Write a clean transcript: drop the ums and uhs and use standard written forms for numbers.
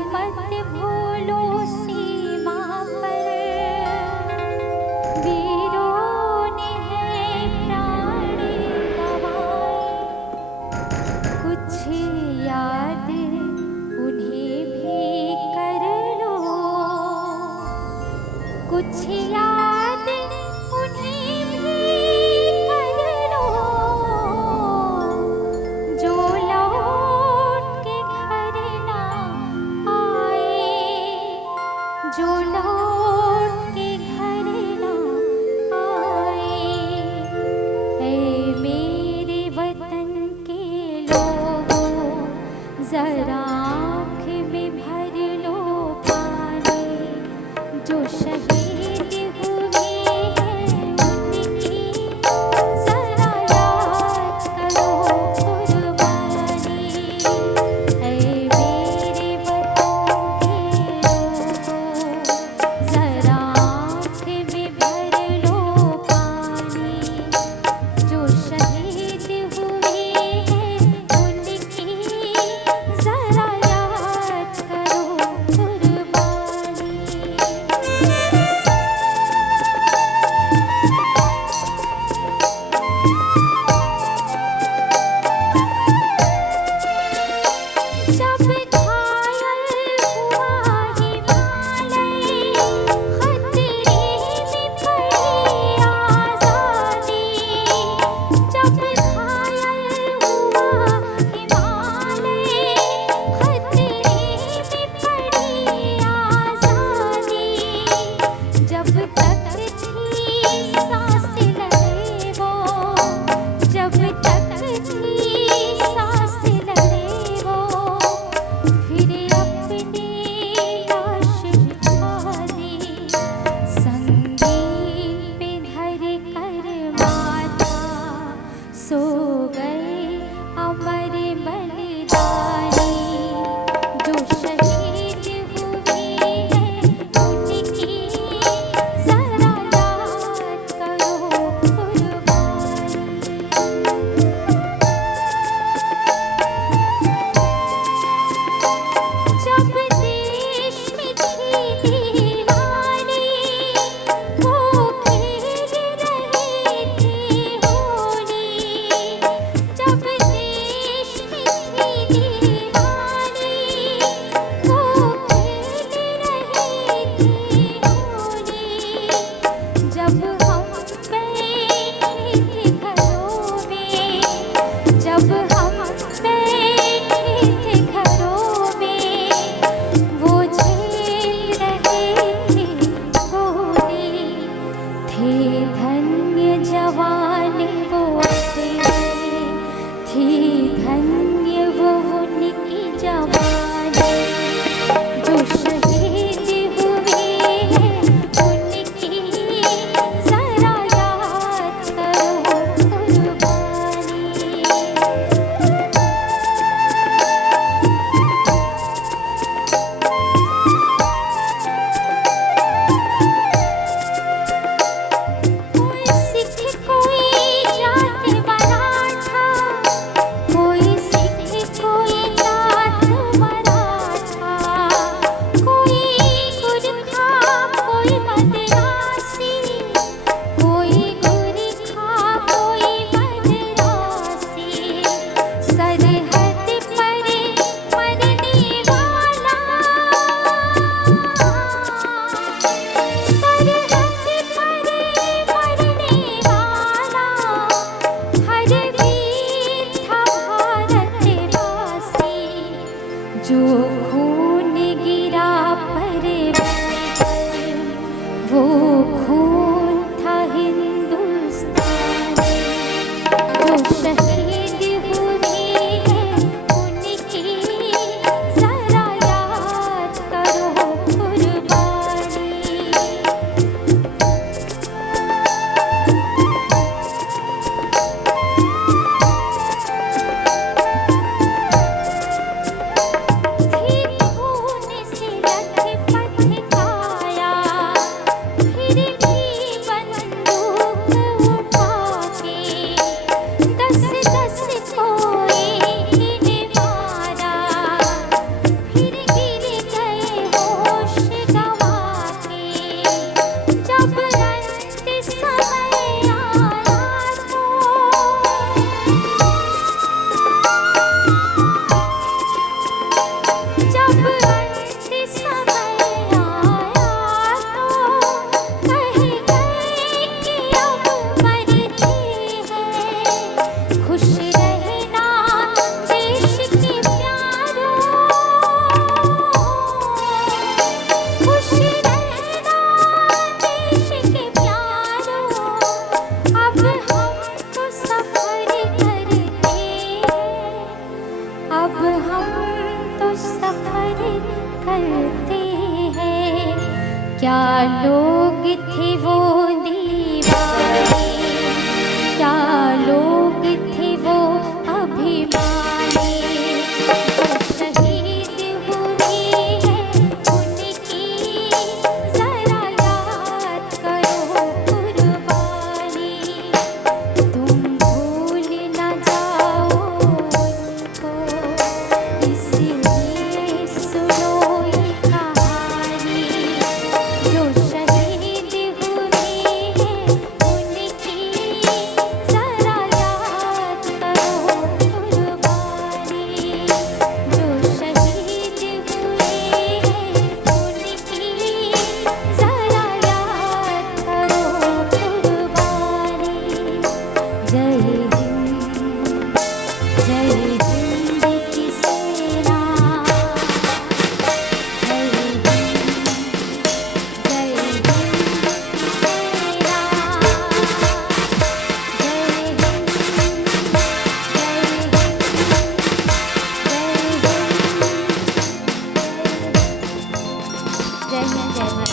मत भूलो सीमा पर, वीरों ने है प्राण गंवाए। कुछ याद उन्हें भी कर लो, कुछ याद उन्हें भी कर लो, जो लौट के घर ना आए, जो लौट के घर ना आए। ऐ मेरे वतन के लोगों, जरा आँख में भर लो पानी, जो शहीद करते हैं। क्या लोग थे वो दीवाने, क्या लोग थे वो अभिमानी, जो शहीद हुए हैं उनकी जरा याद करो कुर्बानी। तुम भूल न जाओ उनको, इसलिए सुनो ये कहानी। जो शहीद हुए हैं उनकी जरा याद करो कुर्बानी। जो शहीद हुए हैं उनकी जरा याद करो कुर्बानी। जय हिंद, जय हिंद की सेना, जय हिंद, जय हिंद की सेना, जय हिंद, जय हिंद, जय हिंद, जय हिंद, जय हिंद, जय भारत।